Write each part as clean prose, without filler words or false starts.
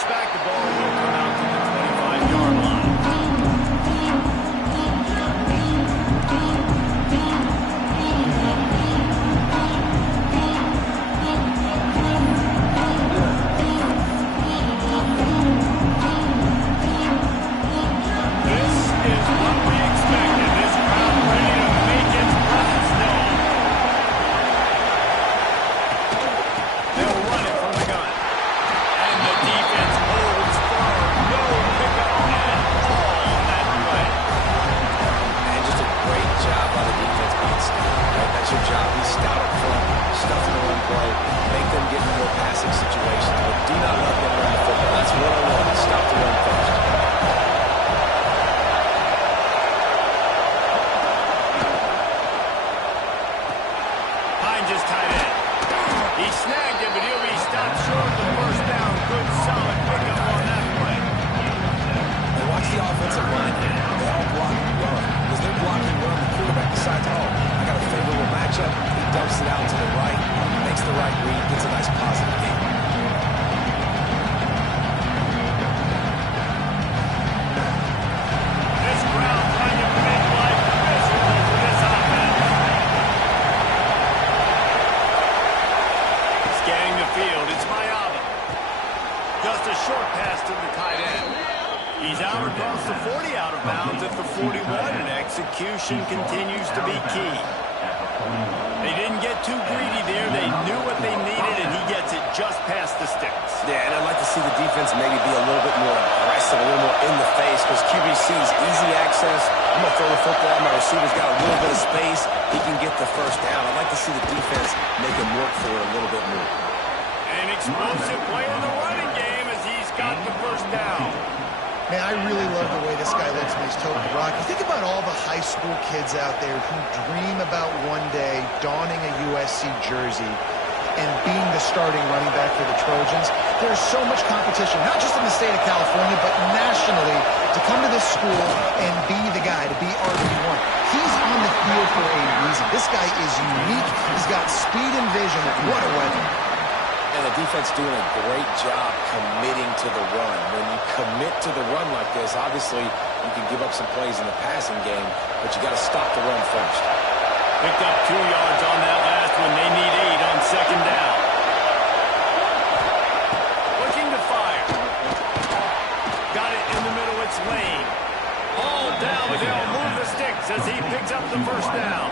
Watch back, the ball will come out to the 25-yard line. This is what we expected. This crowd ready to make its presence known. They'll run it from the gun. And the defense holds firm. No pickup at all on that play. And just a great job by the defense being stout. Right? That's your job. Be stout up front, stuff in the run play, make them get into more passing situations, but do not let them run the football. That's 1-on-1. Stop the run first. Hines is tight end. He snagged it, but he'll be stopped short of the first down. Good, solid pickup on that play. And watch the offensive line here. They all block and run. As they're blocking run, the quarterback decides, oh, I got a favorable matchup. He dumps it out to the right, makes the right read, gets a nice positive gain. This crowd trying to make life miserable for this offense. Scanning the field, it's Auburn. Just a short pass to the tight end. He's out across the 40, out of bounds at the 41, and execution continues to be key. They didn't get too greedy there. They knew what they needed, and he gets it just past the sticks. Yeah, and I'd like to see the defense maybe be a little bit more aggressive, a little more in the face, because QB sees easy access. I'm going to throw the football. My receiver's got a little bit of space. He can get the first down. I'd like to see the defense make him work for it a little bit more. An explosive play in the running game as he's got the first down. Man, I really love the way this guy looks when he's toting the rock. You think about all the high school kids out there who dream about one day donning a USC jersey and being the starting running back for the Trojans. There's so much competition, not just in the state of California, but nationally, to come to this school and be the guy, to be RB1. He's on the field for a reason. This guy is unique. He's got speed and vision. What a weapon. And the defense doing a great job committing to the run. When you commit to the run like this, obviously you can give up some plays in the passing game, but you got to stop the run first. Picked up 2 yards on that last one. They need 8 on second down. Looking to fire. Got it in the middle. It's Lane. Ball down, but they'll move the sticks as he picks up the first down.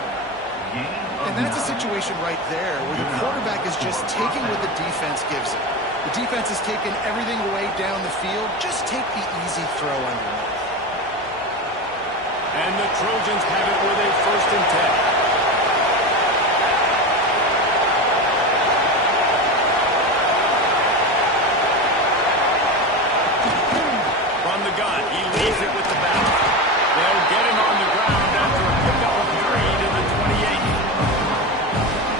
And that's a situation right there where the quarterback is just taking what the defense gives him. The defense has taken everything away down the field. Just take the easy throw underneath. And the Trojans have it with a 1st and 10. From the gun, he leaves it with the back. They'll get him on the ground after a pickup of 3 to the 28.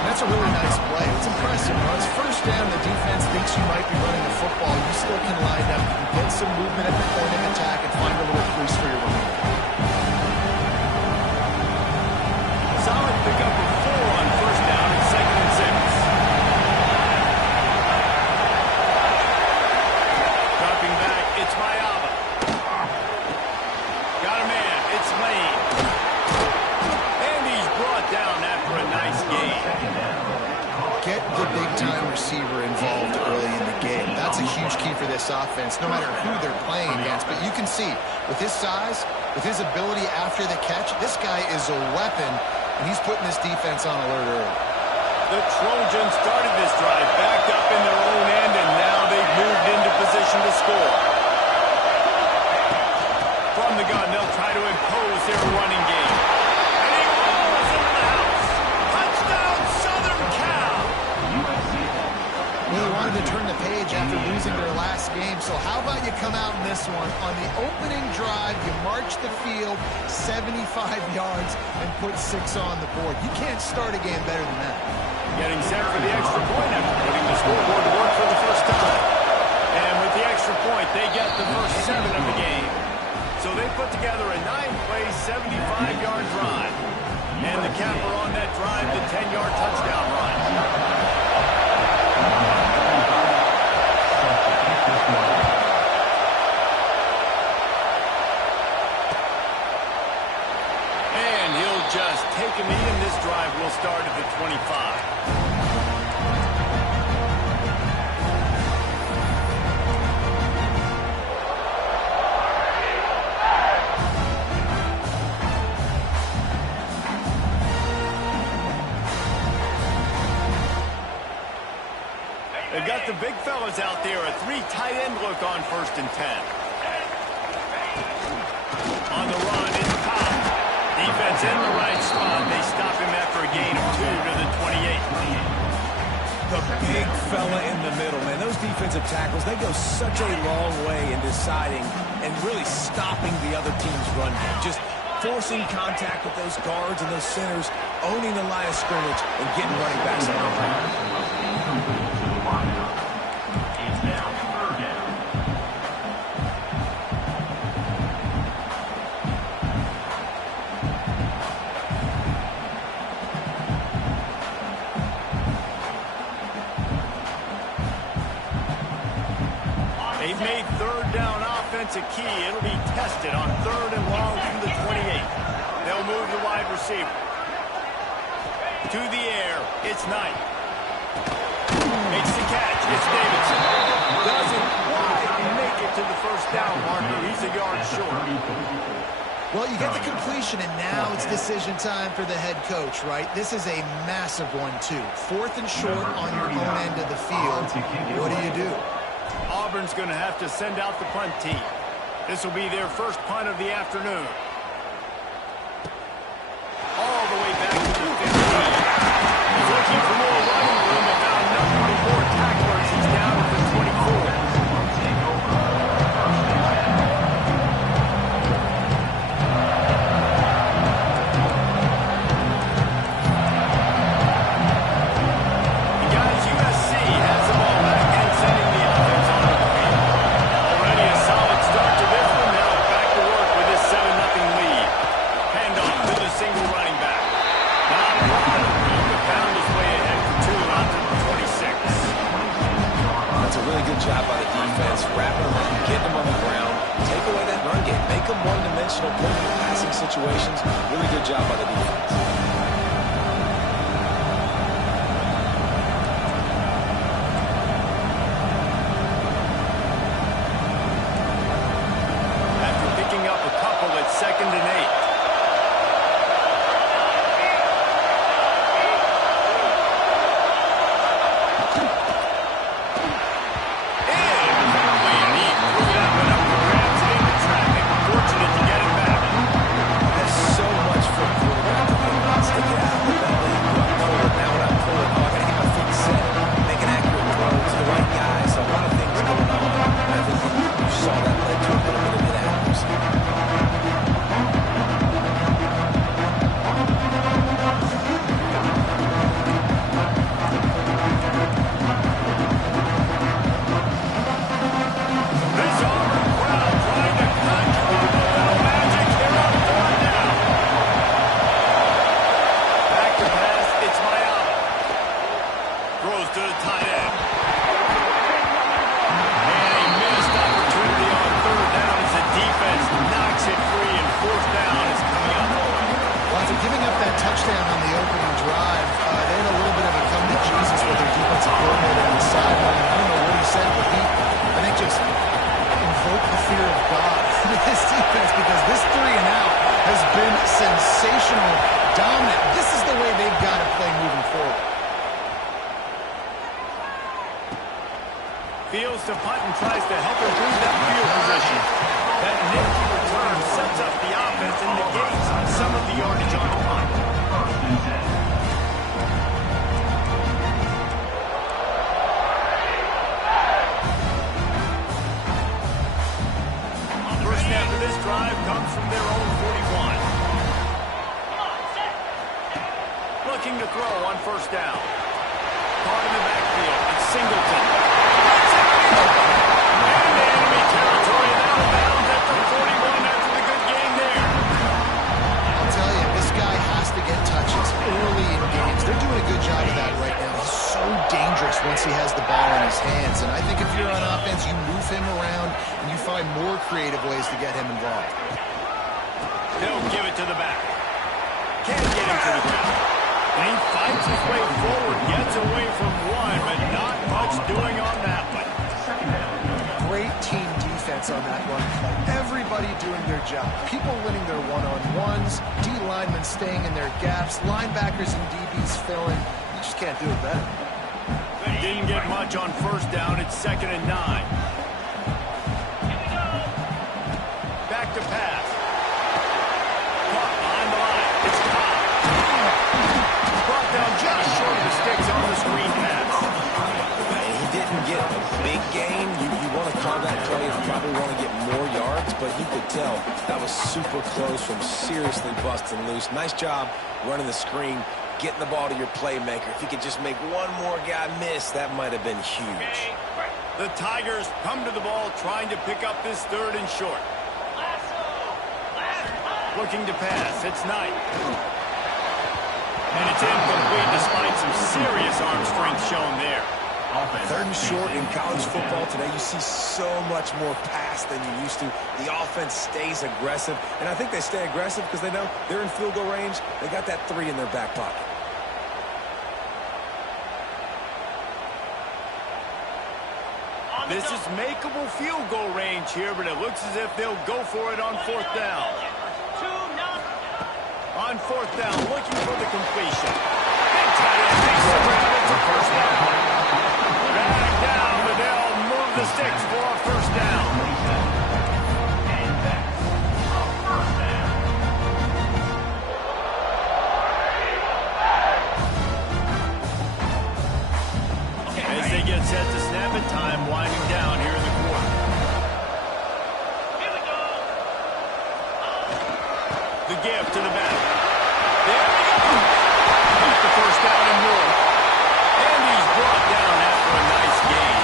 That's a really nice play. It's impressive. When it's first down, the defense thinks you might be running the football. You still can line up, you can get some movement at the point of attack, and find a little crease for your running. Solid pickup of 4 on first down and 2nd and 6. Dropping back, it's Auburn. Got a man, it's Lane. And he's brought down after a nice gain. Get the big-time receiver involved early in the game. That's a huge key for this offense, no matter who they're playing against. But you can see, with his size, with his ability after the catch, this guy is a weapon, and he's putting this defense on alert early. The Trojans started this drive backed up in their own end, and now they've moved into position to score. From the gun, they'll try to impose their running game. And he rolls into the house. Touchdown, Southern Cal! Well, they wanted to turn the page after losing their last game, so how about you come out in this one? On the opening drive, you march the field 75 yards and put 6 on the board. You can't start a game better than that. Getting set for the extra point after putting the scoreboard to work for the first time. And with the extra point, they get the first 7 of the game. So they put together a 9-play, 75-yard drive. And the capper on that drive, the 10-yard touchdown run. They've got the big fellas out there. A 3 tight end look on 1st and 10. On the run is Cobb. Defense in the right spot. They stop him after a gain of 2 to the 28. The big fella in the middle, man. Those defensive tackles, they go such a long way in deciding and really stopping the other team's run game. Just forcing contact with those guards and those centers, owning the line of scrimmage, and getting running backs on the ground. They've made 3rd down offense a key. It'll be tested on 3rd and long from the 28. They'll move the wide receiver. To the air, it's Knight. Makes the catch, it's Davidson. Doesn't quite make it to the 1st down marker. He's a yard short. Well, you get the completion, and now it's decision time for the head coach, right? This is a massive one, too. 4th and short on your own end of the field. What do? Auburn's going to have to send out the punt team. This will be their first punt of the afternoon. All the way back to the 15. He's looking for more running room, but found nothing but more tacklers. He's down at the 24. Job by the defense, wrapping them up, getting them on the ground, take away that run game, make them one-dimensional, put them in passing situations. Really good job by the defense. After picking up a couple at 2nd and 8. Sensational, dominant. This is the way they've got to play moving forward. Fields to punt and tries to help improve that field position. That nifty return sets up the offense and negates some of the yardage on the punt. First snap of this drive comes from their own 41. Looking to throw on 1st down. Caught in the backfield. It's Singleton. And enemy territory and out of bounds at the 41 after the good game there. I'll tell you, this guy has to get touches early in games. They're doing a good job of that right now. He's so dangerous once he has the ball in his hands. And I think if you're on offense, you move him around and you find more creative ways to get him involved. They'll give it to the back. Can't get him to the ground. And he fights his way forward, gets away from one, but not much doing on that one. Great team defense on that run play. Everybody doing their job. People winning their one-on-ones, D linemen staying in their gaps, linebackers and DBs filling. You just can't do it better. Didn't get much on first down. It's 2nd and 9. Back to pass. Caught behind the line. It's caught. Brought down just short of the sticks on the screen pass. He didn't get a big gain. You want to call that play and probably want to get more yards, but you could tell that was super close from seriously busting loose. Nice job running the screen, getting the ball to your playmaker. If you could just make one more guy miss, that might have been huge. The Tigers come to the ball trying to pick up this 3rd and short. Looking to pass. It's Knight. And it's incomplete despite some serious arm strength shown there. 3rd and short in college football today, you see so much more pass than you used to. The offense stays aggressive, and I think they stay aggressive because they know they're in field goal range. They got that 3 in their back pocket. This is makeable field goal range here, but it looks as if they'll go for it on 4th down. On 4th down, looking for the completion. Big tight end takes the grab. It's a first down. Back down, but they'll move the sticks for a first down. As they get set to snap it, time winding down here in the quarter. Here we go. The give to the back. There we go. Got the first down and more. And he's brought down after a nice gain.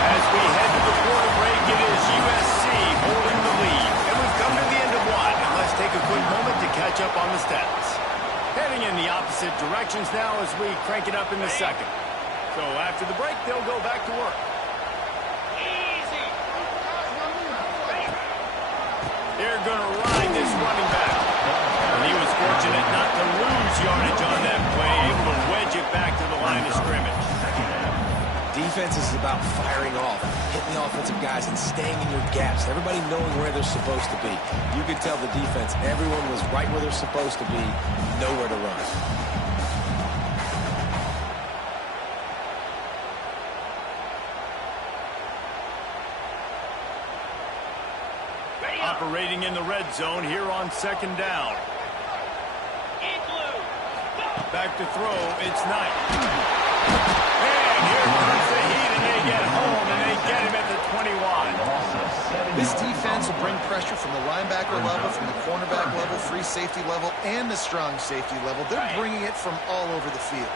As we head to the quarter break, it is USC holding the lead. And we've come to the end of one. And let's take a quick moment to catch up on the stats. Heading in the opposite directions now as we crank it up in the 2nd. So after the break, they'll go back to work. Easy. They're going to ride this running back. And he was fortunate not to lose yardage on that play, able to wedge it back to the line of scrimmage. Defense is about firing off, hitting the offensive guys, and staying in your gaps. Everybody knowing where they're supposed to be. You could tell the defense, everyone was right where they're supposed to be, nowhere to run. Operating in the red zone here on 2nd down. Back to throw, it's Knight. And here comes the heat, and they get home, and they get him at the 21. This defense will bring pressure from the linebacker level, from the cornerback level, free safety level, and the strong safety level. They're bringing it from all over the field.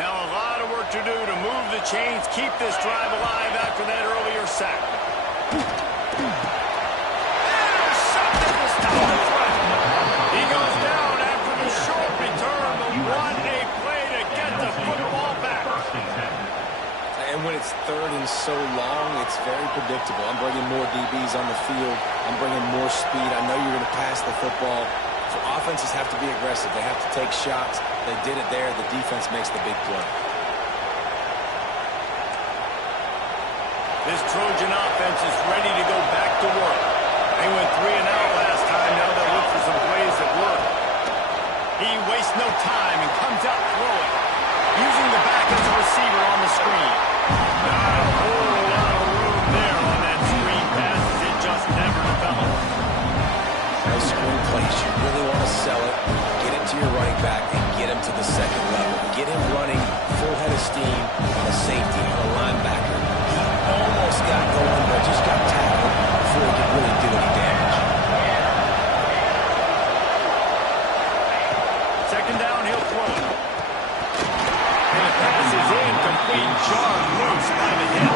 Now a lot of work to do to move the chains, keep this drive alive after that earlier sack. He goes down after the short return, but what a play to get the football back. And when it's 3rd and so long, it's very predictable. I'm bringing more DBs on the field. I'm bringing more speed. I know you're going to pass the football. So offenses have to be aggressive. They have to take shots. They did it there. The defense makes the big play. This Trojan offense is ready to go back to work. They went 3 and out last time. Now they'll look for some plays that work. He wastes no time and comes out throwing. Using the back as a receiver on the screen. Not a whole lot of room there on that screen pass. It just never developed. Those screen plays, you really want to sell it, get it to your running back, and get him to the 2nd level. Get him running full head of steam on a safety, on a linebacker. He almost got going, but just got tackled before he could really do any damage. 2nd down, he'll throw it. And the pass is incomplete. Jarred loose by the hip.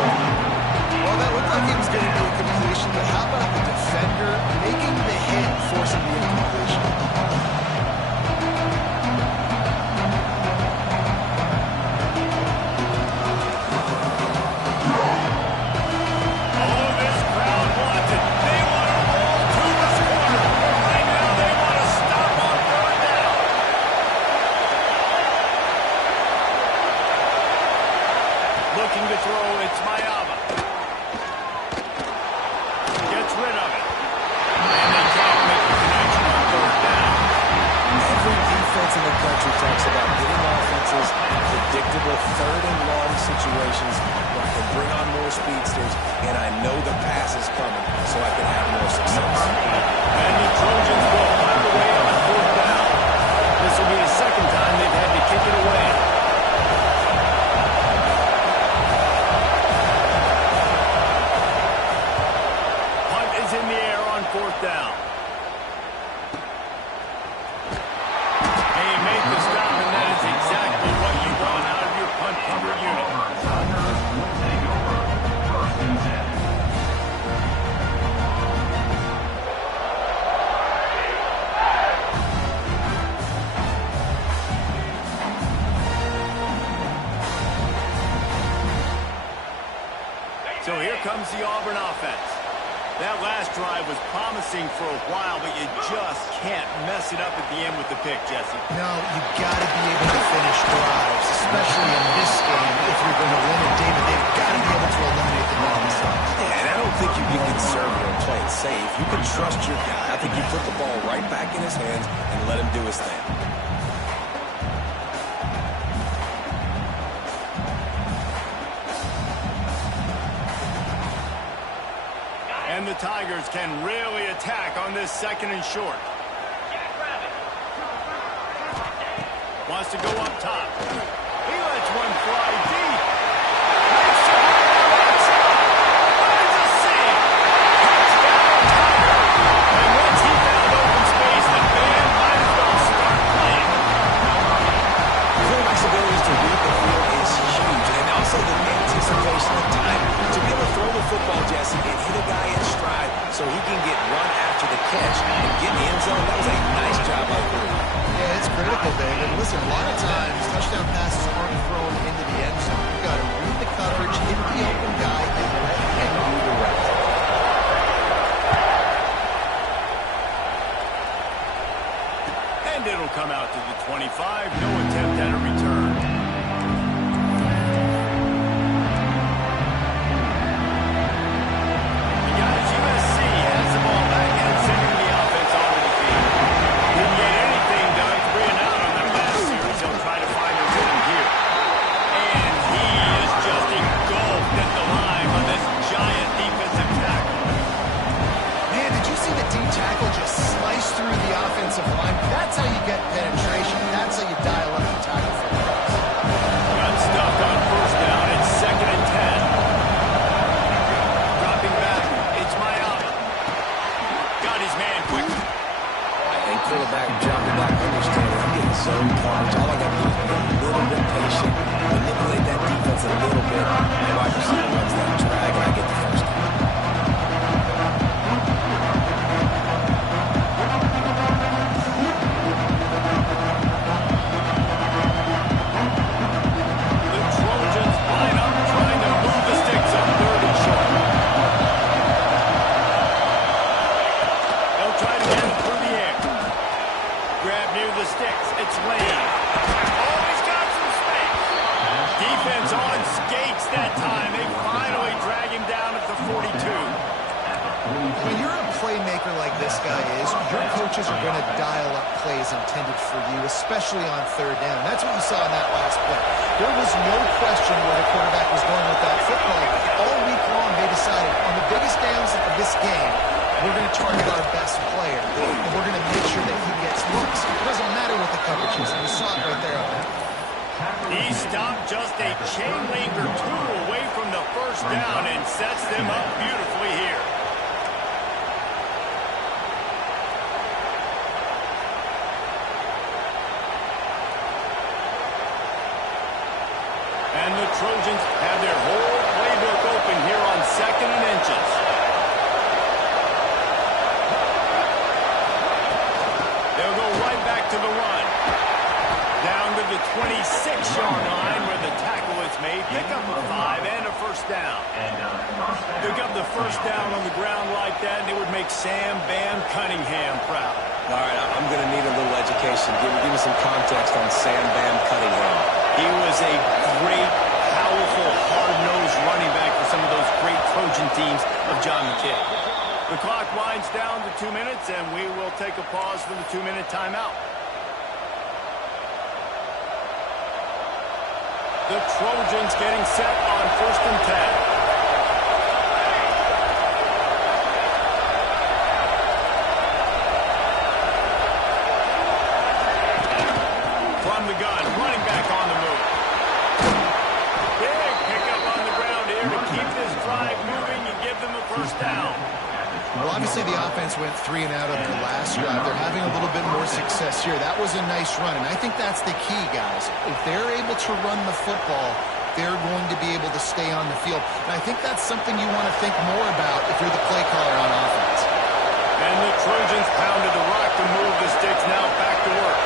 Well, that looked like he was going to do a completion, but how about the defender making the hit, forcing the incompletion? Oh, this crowd wants it. They want to roll to this corner. Right now, they want to stop on 3rd down. Looking to throw, it's Mayaba. Gets rid of it. And they can't make the connection on 3rd down. Every defense in the country talks about getting offenses the predictable third-and-long situations where I can bring on more speedsters, and I know the pass is coming, so I can have more success. And the Trojans will find a way on 4th down. This will be the second time they've had to kick it away. Punt is in the air on 4th down. They make the stop, and that is exactly what you want out of your punt cover unit. So here comes the Auburn offense. That last drive was promising for a while, but you just can't mess it up at the end with the pick, Jesse. No, you got to be able to finish drives, especially in this game. If you're going to win it, David, they've got to be able to eliminate the nonsense. Yeah, and I don't think you can conservative and play it safe. You can trust your guy. I think you put the ball right back in his hands and let him do his thing. And the Tigers can really attack on this 2nd and short. Wants to go up top. He lets one fly deep. Makes it finds a save. Touchdown, Tiger. And once he found open space, the band might as well start playing. Quarterback's ability to read the field is huge, and also the anticipation of time to be able to throw the football, Jesse, and hit a guy in stride so he can get run after the catch and get in the end zone. That was a nice job by the quarterback. Yeah, it's critical, David. Listen, a lot of times touchdown passes aren't thrown into the end zone. You've got to read the coverage, hit the open guy, and let him do the rest. And it'll come out to the 25. No attempt at a return. That's how you get penetration. That's how you dial up the tackle for the cross. Got stuffed on 1st down. It's 2nd and 10. Dropping back. It's Mayama. Got his man quickly. I think quarterback dropping back, understanding I'm getting zone coverage. All I got to do is be a little bit patient, manipulate that defense a little bit, and wide receiver runs that drag, and I get the 1st down. It's Lane. Oh, he's got some space. Defense on skates that time. They finally drag him down at the 42. When you're a playmaker like this guy is, your coaches are going to dial up plays intended for you, especially on 3rd down. That's what you saw in that last play. There was no question where the quarterback was going with that football. All week long, they decided on the biggest downs of this game, we're going to target our best player, and we're going to make sure that he gets looks. It doesn't matter what the coverage is. You saw it right there on that. He stopped just a chain link or two away from the 1st down and sets them up beautifully here. And the Trojans have their whole playbook open here on 2nd and inches. They'll go right back to the run. Down to the 26-yard line where the tackle is made. Pick up a 5 and a 1st down. Pick up the 1st down on the ground like that, and it would make Sam Bam Cunningham proud. All right, I'm going to need a little education. Give me some context on Sam Bam Cunningham. He was a great, powerful, hard-nosed running back for some of those great Trojan teams of John McKay. The clock winds down to 2 minutes, and we will take a pause for the 2-minute timeout. The Trojans getting set on 1st and 10. From the gun, running back on the move. Big pickup on the ground here to keep this drive moving and give them a 1st down. Well, obviously the offense went 3 and out on their last drive. They're having a little bit more success here. That was a nice run, and I think that's the key, guys. If they're able to run the football, they're going to be able to stay on the field. And I think that's something you want to think more about if you're the play caller on offense. And the Trojans pounded the rock to move the sticks. Now back to work.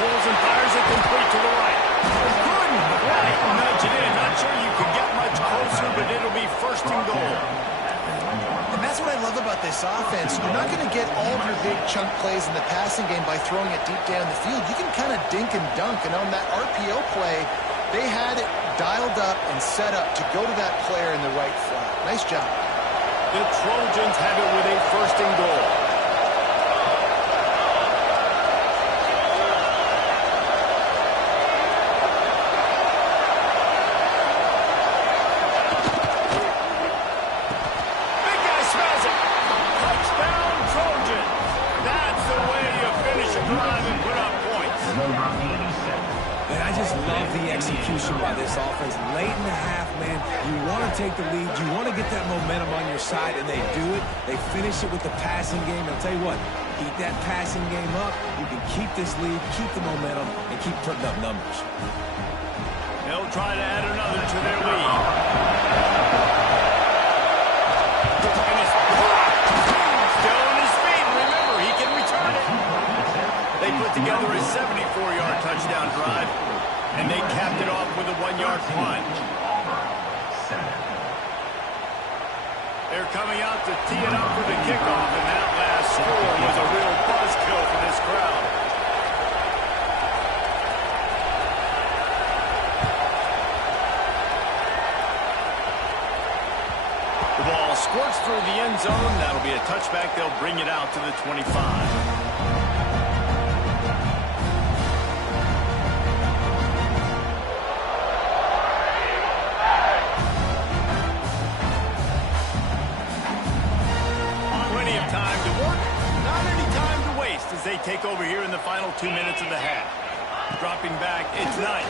Pulls and fires it complete to the right. Couldn't quite nudge it in. Not sure you could get much closer, but it'll be 1st and goal. And that's what I love about this offense. You're not going to get all of your big chunk plays in the passing game by throwing it deep down the field. You can kind of dink and dunk. And on that RPO play, they had it dialed up and set up to go to that player in the right flat. Nice job. The Trojans have it with a 1st and goal. Man, I just love the execution by this offense. Late in the half, man, you want to take the lead. You want to get that momentum on your side, and they do it. They finish it with the passing game. I'll tell you what, keep that passing game up. You can keep this lead, keep the momentum, and keep putting up numbers. They'll try to add another to their lead. And it's still on his feet. Remember, he can return it. They put together a 74-yard touchdown drive, and they capped it off with a 1-yard plunge. They're coming out to tee it up for the kickoff, and that last score was a real buzzkill for this crowd. The ball squirts through the end zone. That'll be a touchback. They'll bring it out to the 25. They take over here in the final 2 minutes of the half. Dropping back, it's Knight.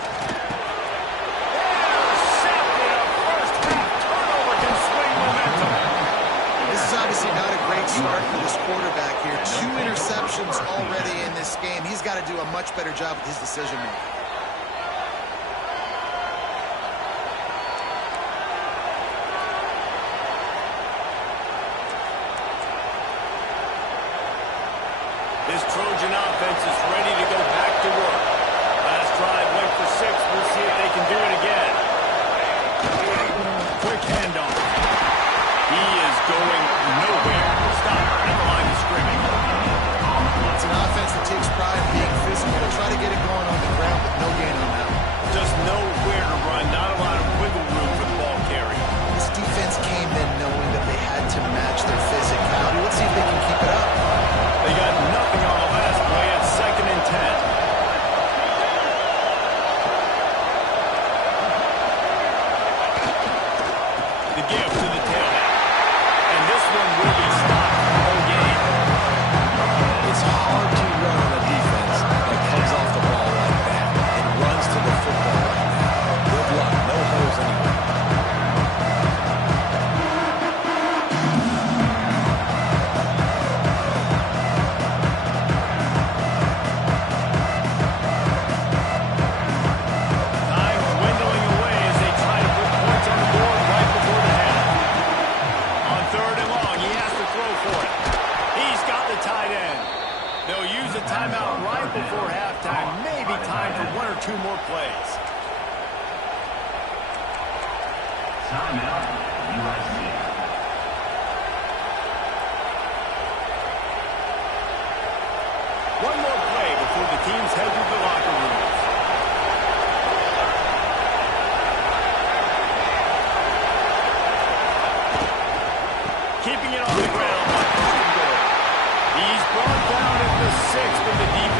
Intercepted. A 1st half turnover can swing momentum. This is obviously not a great start for this quarterback here. 2 interceptions already in this game. He's got to do a much better job with his decision making. This Trojan offense is ready to go back to work. Last drive went for 6. We'll see if they can do it again. Quick handoff. He is going nowhere. Stop at the line of scrimmage. It's an offense that takes pride in being physical. They'll try to get it going on the ground, but no gain on that. Just nowhere to run. Not a lot of wiggle room for the ball carrier. This defense came in knowing that they had to match their physicality. Let's see if they can keep it up. They got nothing on the last play. It's 2nd and 10. The give to the tailback. And this one will be stopped the whole game. It's hard to run on a defense that comes off the ball like that and runs to the football like that. Good luck. No holes anywhere. Timeout right before halftime. Maybe time for 1 or 2 more plays. Timeout, USC. One more play before the teams head to the locker rooms. Keeping it on the ground. He's brought down at the 6th, and the defense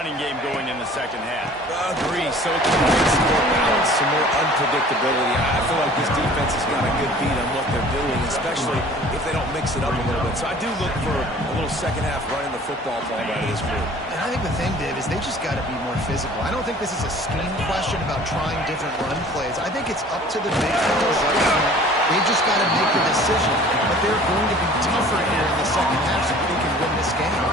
running game going in the second half. Agree. So it can bring some more balance, some more unpredictability. I feel like this defense has got a good beat on what they're doing, especially if they don't mix it up a little bit. So I do look for a little second half running the football ball out of this group. And I think the thing, Dave, is they just got to be more physical. I don't think this is a scheme question about trying different run plays. I think it's up to the big fellas up front. They just got to make a decision. But they're going to be tougher here in the second half so they can win this game.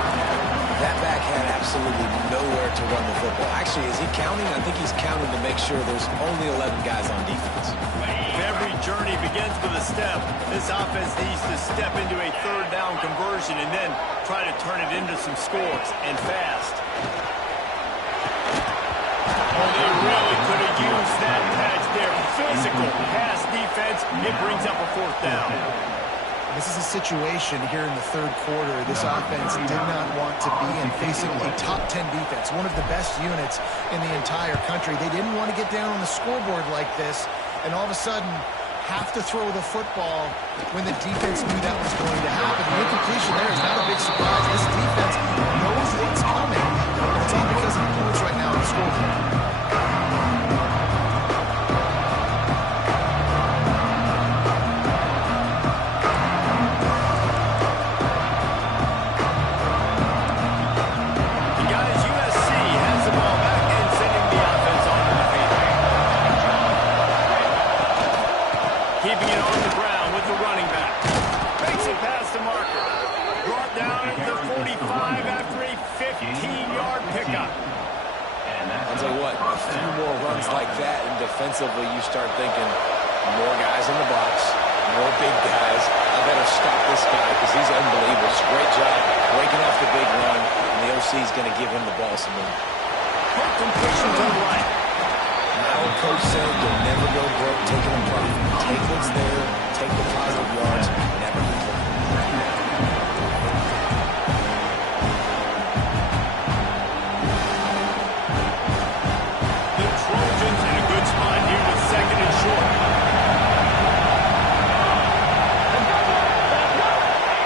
That back had absolutely nowhere to run the football. Actually, is he counting? I think he's counting to make sure there's only 11 guys on defense. Every journey begins with a step. This offense needs to step into a third down conversion and then try to turn it into some scores, and fast. Oh, they really could have used that patch there. Physical pass defense. It brings up a fourth down. This is a situation here in the third quarter this offense did not want to be in, facing a top 10 defense, one of the best units in the entire country. They didn't want to get down on the scoreboard like this and all of a sudden have to throw the football when the defense knew that was going to happen. The incompletion there is not a big surprise. This defense knows what's coming, and it's all because of the points right now on the scoreboard. Keeping it on the ground with the running back. Makes it past the marker. Brought down at the 45 after a 15-yard pickup. I'll tell you what, a few more runs like that, and defensively you start thinking more guys in the box, more big guys. I better stop this guy because he's unbelievable. It's a great job breaking off the big run, and the OC is going to give him the ball some more. Quick completion to the right. Our coach said you'll never go broke taking a profit. Take what's there, take the positive yards, never complain. The Trojans in a good spot here with second and short.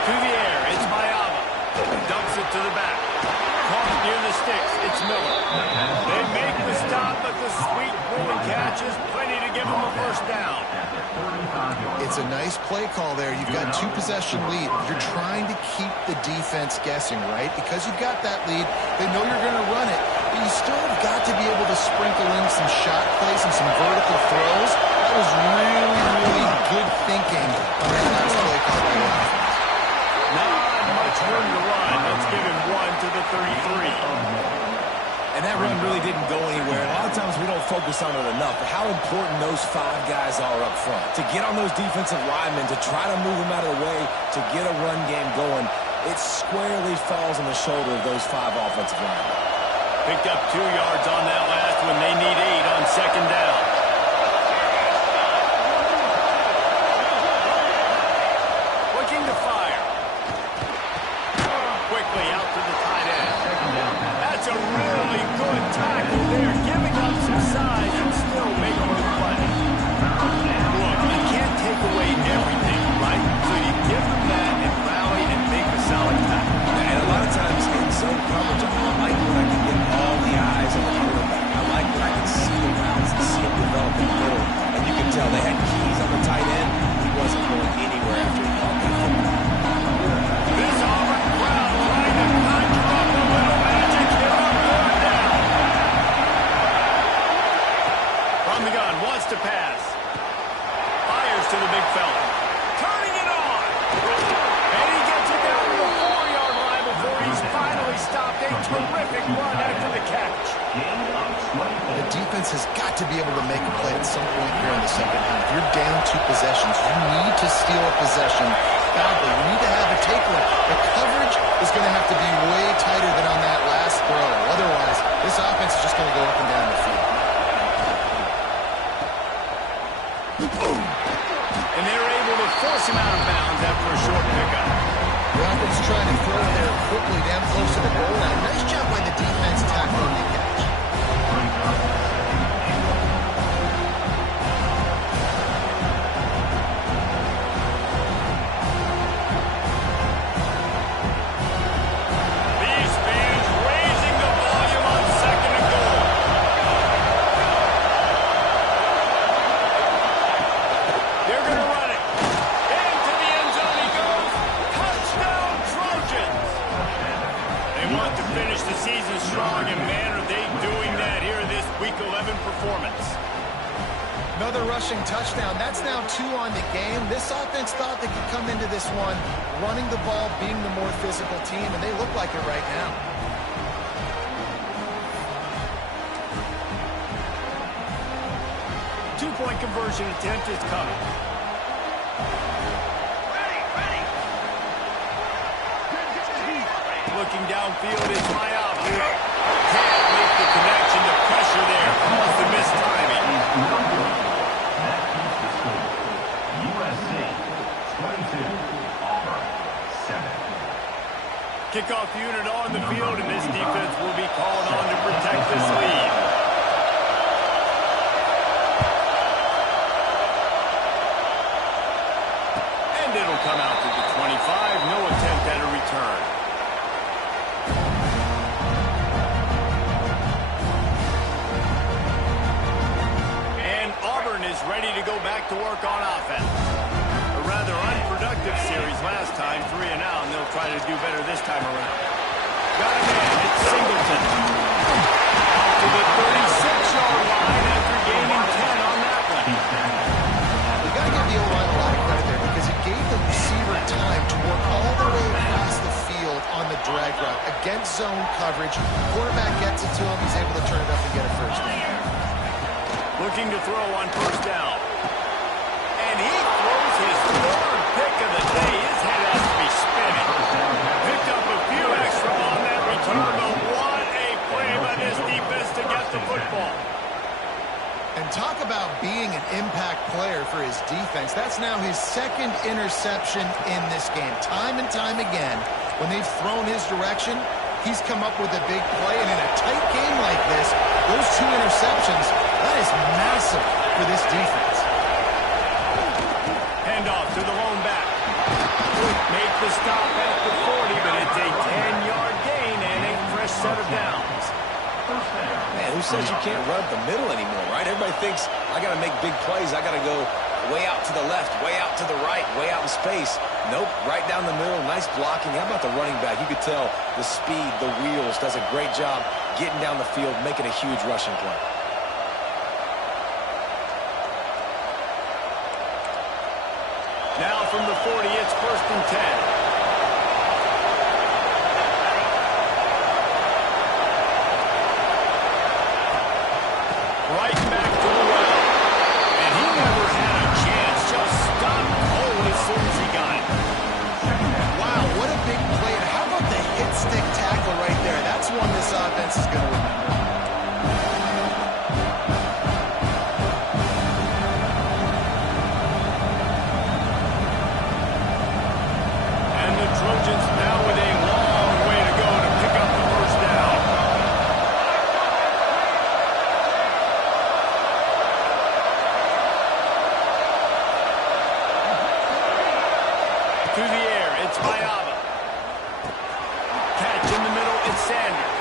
To the air, it's Mayaba. Dumps it to the back. Caught near the sticks, it's Miller. They make the stop, but the sweet rolling catch is plenty to give them a first down. It's a nice play call there. You've got two-possession lead. You're trying to keep the defense guessing, right? Because you've got that lead, they know you're going to run it, but you still have got to be able to sprinkle in some shot plays and some vertical throws. That was really, really good thinking on that last play call by the offense. Not much room to run. Let's give him one to the 33. And that run really didn't go anywhere. A lot of times we don't focus on it enough, but how important those five guys are up front. To get on those defensive linemen, to try to move them out of the way, to get a run game going, it squarely falls on the shoulder of those five offensive linemen. Picked up 2 yards on that last one. They need 8 on second down. Looking to fire. Quickly out to the tight end. That's a really good tackle there, giving up some size and still making the play. Look, you can't take away everything, right? So you give them that and rally and make a solid tackle. And a lot of times in zone coverage, I like when I can get all the eyes on the quarterback. I like when I can see the routes and see them develop in the middle. And you can tell they had keys on the tight end. He wasn't going anywhere after he caught that football. This Auburn crowd trying to conjure up a little magic here on third down. From the gun, wants to pass. Fires to the big fella. Turning it on. And he gets it down to the 4-yard line before he's finally stopped. A terrific run after the catch. The defense has got to be able to make a play at some point here in the second half. You're down 2 possessions. You need to steal a possession badly. You need to have a takeaway. The coverage is going to have to be way tighter than on that last throw. Otherwise, this offense is just going to go up and down the field. And they're able to force him out of bounds after a short pickup. The offense trying to throw it there quickly down close to the goal line. Nice job by the defense tackling the catch. These fans raising the volume on Week 11 performance. Another rushing touchdown. That's now 2 on the game. This offense thought they could come into this one running the ball, being the more physical team, and they look like it right now. Two-point conversion attempt is coming. Looking downfield, it's Auburn. Can't make the connection. The pressure there caused the missed timing. That keeps the score. USC 22, Auburn 7. Kickoff unit on the field, and this defense will be called on to protect this lead. And it'll come out to the 25. No attempt at a return. Is ready to go back to work on offense. A rather unproductive series last time, 3 and out, and they'll try to do better this time around. Got a man, it's Singleton. Out to the 36-yard line after gaining 10 on that one. You got to give the O-line a lot of credit there because it gave the receiver time to work all the way across the field on the drag route against zone coverage. Quarterback gets it to him, he's able to turn it up and get a first down. Looking to throw on first down. And he throws his 3rd pick of the day. His head has to be spinning. Picked up a few extra on that return, but what a play by this defense to get the football. And talk about being an impact player for his defense. That's now his 2nd interception in this game. Time and time again, when they've thrown his direction, he's come up with a big play. And in a tight game like this, those 2 interceptions, that is massive for this defense. Handoff to the lone back. Make the stop at the 40, but it's a 10-yard gain and a fresh set of downs. Man, who says you can't run up the middle anymore, right? Everybody thinks, I got to make big plays. I got to go way out to the left, way out to the right, way out in space. Nope, right down the middle, nice blocking. How about the running back? You could tell the speed, the wheels, does a great job getting down the field, making a huge rushing play. Now from the 40, it's 1st and 10. Right back to the well. And he never had a chance. Just stopped cold as soon as he got it. Wow, what a big play. And how about the hit stick tackle right there? That's one this offense is going to remember. Trojans now with a long way to go to pick up the first down. To the air, it's Auburn. Catch in the middle, it's Sanders.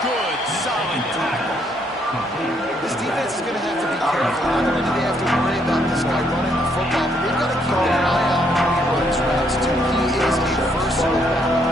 Good, solid tackle. This defense is going to have to be careful. Not only do they have to worry about this guy running the football, but they've got to keep their eye out when he runs routes, too. He is a versatile back.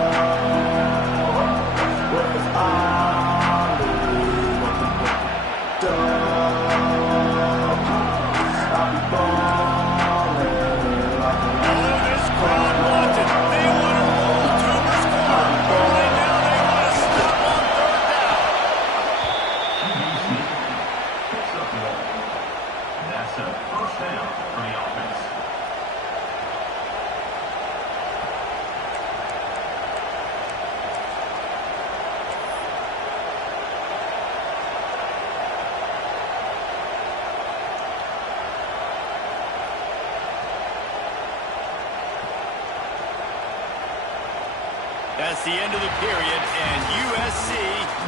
That's the end of the period, and USC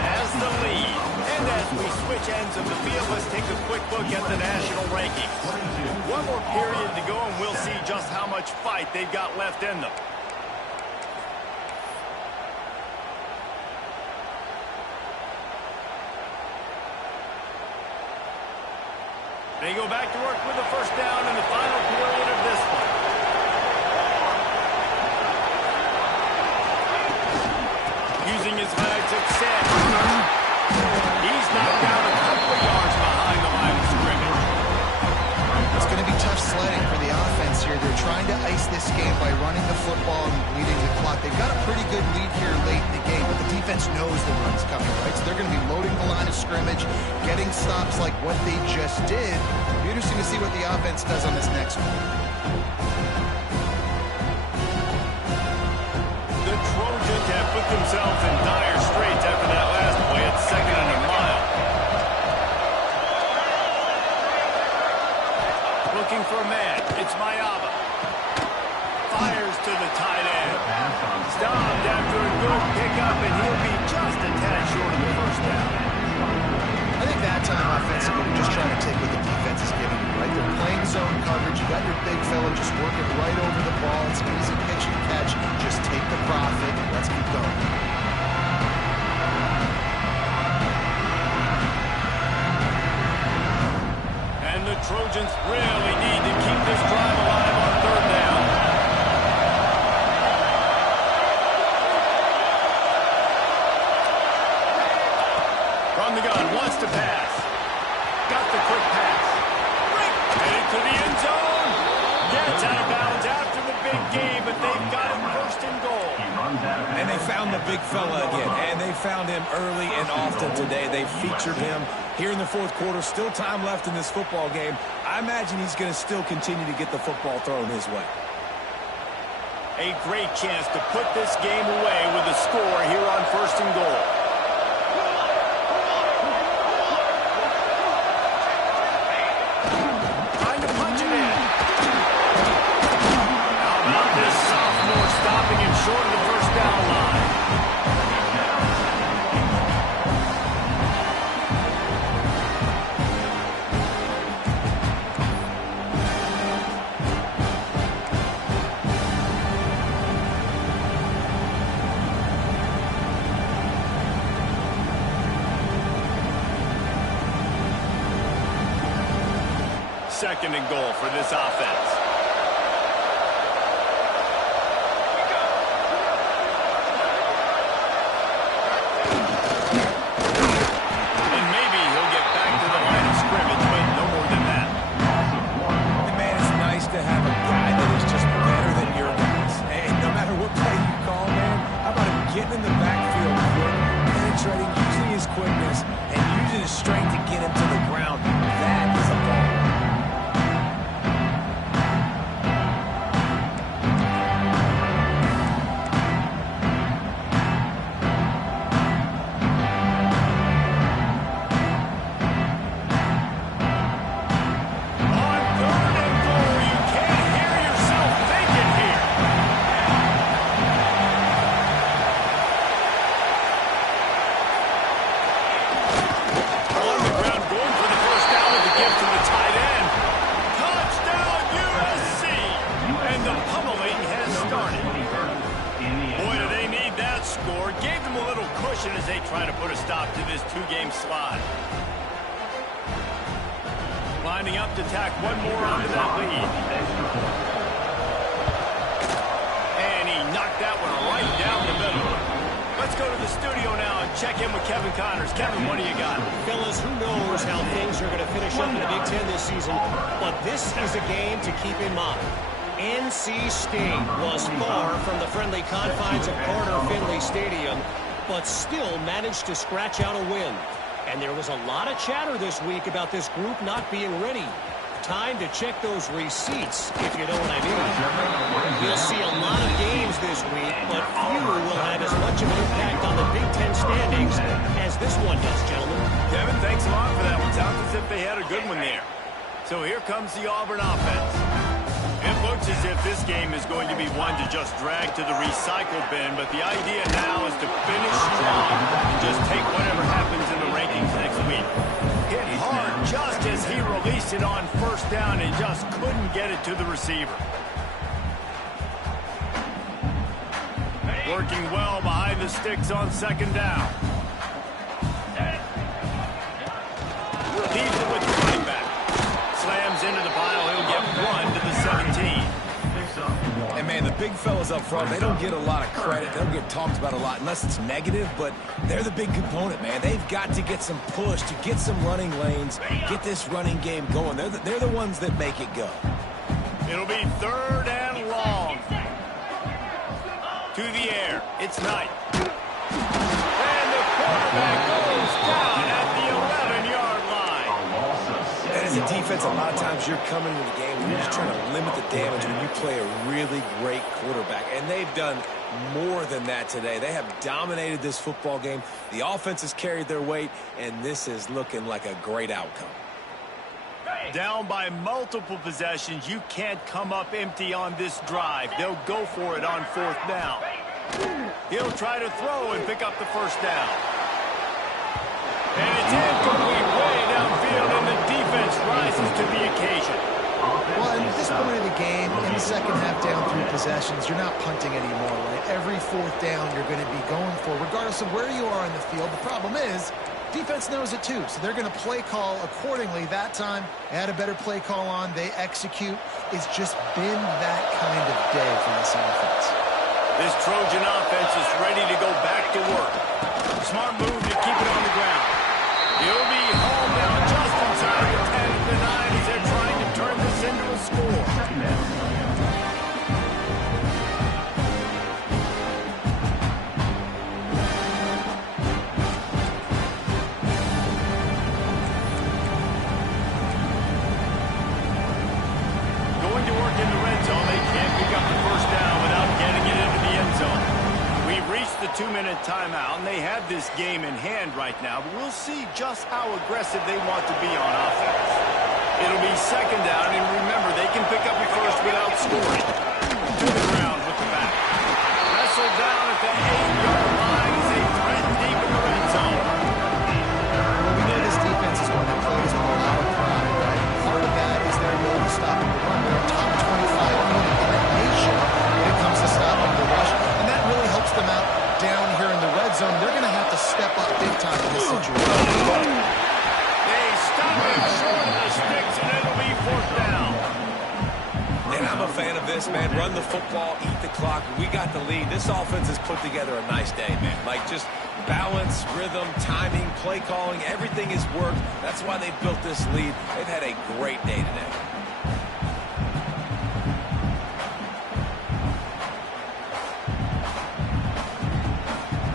has the lead. And as we switch ends of the field, let's take a quick look at the national rankings. One more period to go, and we'll see just how much fight they've got left in them. They go back to work with the first down in the final period of this one. Using his legs at Sanders. He's knocked down a couple of yards. knows the run's coming, right? So they're going to be loading the line of scrimmage, getting stops like what they just did. It'll be interesting to see what the offense does on this next one. The Trojans have put themselves in dire straits after that last play at 2nd and a mile. Looking for a man. It's Mayaba. Fires to the tight end. Stopped after a good pickup, and he'll be just a tad short of the first down. I think that time offensively, they're just trying to take what the defense is giving you, right? They're playing zone coverage. You got your big fella just working right over the ball. It's an easy pitch and catch. Just take the profit. Let's keep going. And the Trojans really need to keep this drive alive on 3rd down. From the gun, wants to pass. Got the quick pass. Headed to the end zone. Gets out of bounds after the big game, but they've got him 1st and goal. And they found the big fella again, and they found him early and often today. They featured him here in the 4th quarter. Still time left in this football game. I imagine he's going to still continue to get the football thrown his way. A great chance to put this game away with a score here on 1st and goal. Trying to punch it in. How about this sophomore stopping him short of the 1st down line? Second and goal for this offense. And maybe he'll get back to the line of scrimmage, but no more than that. And man, it's nice to have a guy that is just better than your guys. And no matter what play you call, man, how about him getting in the backfield quick, penetrating, using his quickness, and using his strength to get him to the ground. That is a ball. As they try to put a stop to this 2-game slide. Lining up to tack one more onto that lead. And he knocked that one right down the middle. Let's go to the studio now and check in with Kevin Connors. Kevin, what do you got? Fellas, who knows how things are going to finish up in the Big Ten this season, but this is a game to keep in mind. NC State was far from the friendly confines of Carter Finley Stadium, but still managed to scratch out a win. And there was a lot of chatter this week about this group not being ready. Time to check those receipts, if you know what I mean. You'll see a lot of games this week, but few will have as much of an impact on the Big Ten standings as this one does, gentlemen. Kevin, thanks a lot for that one. Sounds as if they had a good one there. So here comes the Auburn offense. It looks as if this game is going to be one to just drag to the recycle bin, but the idea now is to finish strong and just take whatever happens in the rankings next week. Hit hard just as he released it on 1st down and just couldn't get it to the receiver. Working well behind the sticks on 2nd down. Leaves it with the running back. Slams into the pile. He'll get 1 to the 17. And man, the big fellas up front, they don't get a lot of credit. They don't get talked about a lot unless it's negative, but they're the big component, man. They've got to get some push, to get some running lanes, get this running game going. They're the ones that make it go. It'll be 3rd and long. To the air. It's Knight. And the quarterback goes down at the 11-yard line. And as a defense, a lot of times you're coming into the game and you're just trying to limit the damage when you play a really great quarterback. And they've done more than that today. They have dominated this football game. The offense has carried their weight, and this is looking like a great outcome. Down by multiple possessions, you can't come up empty on this drive. They'll go for it on 4th down. He'll try to throw and pick up the 1st down. And it's incomplete way downfield, and the defense rises to the occasion. Well, at this point of the game, in the second half down 3 possessions, you're not punting anymore, right? Every 4th down you're going to be going for, regardless of where you are on the field. The problem is, defense knows it too, so they're going to play call accordingly. That time, they had a better play call on. They execute. It's just been that kind of day for this offense. This Trojan offense is ready to go back to work. Smart move to keep it on the ground. He'll be home now just inside the 10 to the 9 as they're trying to turn this into a score. Going to work in the red zone. They can't pick up the 1st down without getting it into the end zone. We've reached the 2-minute timeout, and they have this game in hand right now, but we'll see just how aggressive they want to be on offense. It'll be 2nd down, and remember, they can pick up a 1st without scoring. To the ground with the back. Wrestled down at the 8-yard line as they threaten deep in the red zone. Well, we know this defense is one that plays with a lot of pride, right? Part of that is their ability to stop the run. They're a top 25 unit in the nation when it comes to stopping the rush, and that really helps them out down here in the red zone. They're going to have to step up big time in this situation. They stop him short of the sticks, and it'll be 4th down. And I'm a fan of this, man. Run the football, eat the clock. We got the lead. This offense has put together a nice day, man. Like, just balance, rhythm, timing, play calling, everything has worked. That's why they've built this lead. They've had a great day today.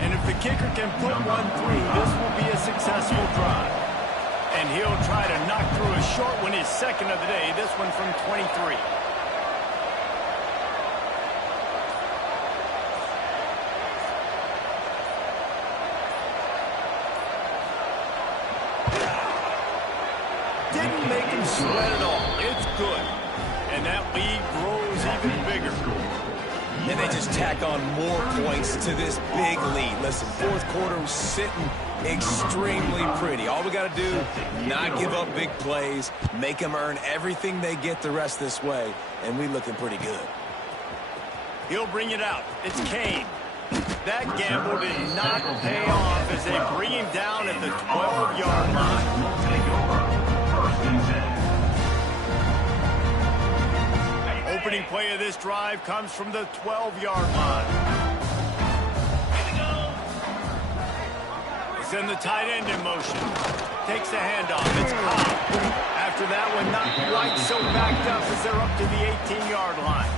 And if the kicker can put one through, this will be a successful drive. And he'll try to knock through a short one, his 2nd of the day, this one from 23. Didn't make him sweat at all. It's good. And that lead grows even bigger. And they just tack on more points to this big lead. Listen, 4th quarter was sitting extremely pretty. All we got to do, not give up big plays, make them earn everything they get the rest this way, and we looking pretty good. He'll bring it out. It's Kane. That gamble did not pay off as they bring him down at the 12-yard line. Opening play of this drive comes from the 12-yard line. Send the tight end in motion. Takes the handoff. It's caught. After that one, not quite so backed up as they're up to the 18-yard line.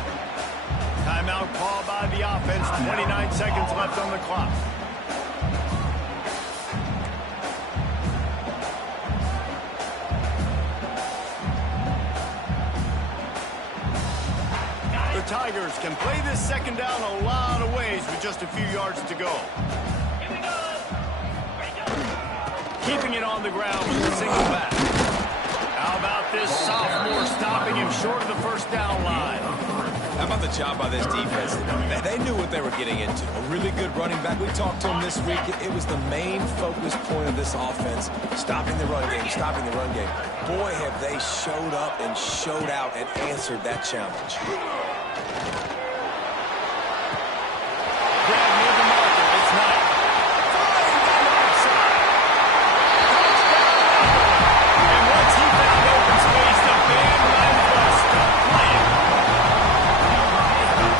Timeout call by the offense. 29 seconds left on the clock. The Tigers can play this 2nd down a lot of ways with just a few yards to go. Keeping it on the ground with a single back. How about this sophomore stopping him short of the 1st down line? How about the job by this defense? They knew what they were getting into. A really good running back. We talked to him this week. It was the main focus point of this offense. Stopping the run game, stopping the run game. Boy, have they showed up and showed out and answered that challenge. Grab near the marker. It's Knight. Firing down the right side. And once he found open space, the band ran west. Playing.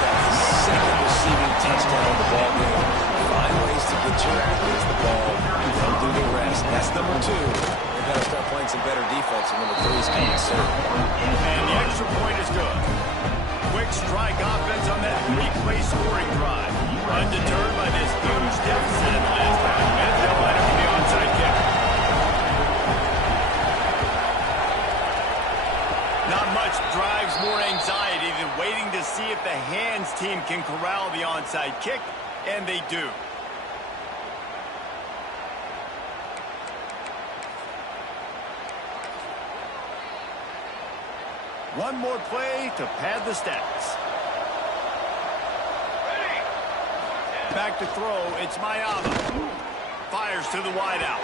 That's the 2nd receiving touchdown of the ball game. Find ways to get your athletes the ball. Don't do the rest. That's number 2. They've got to start playing some better defense, and number 3 is coming soon. And the extra point is good. Quick strike offense on that 3-play scoring drive. Undeterred by this huge deficit in the last 5 minutes, they'll let him drives more anxiety than waiting to see if the hands team can corral the onside kick, and they do. One more play to pad the stats. Back to throw, it's Mayama. Fires to the wideout.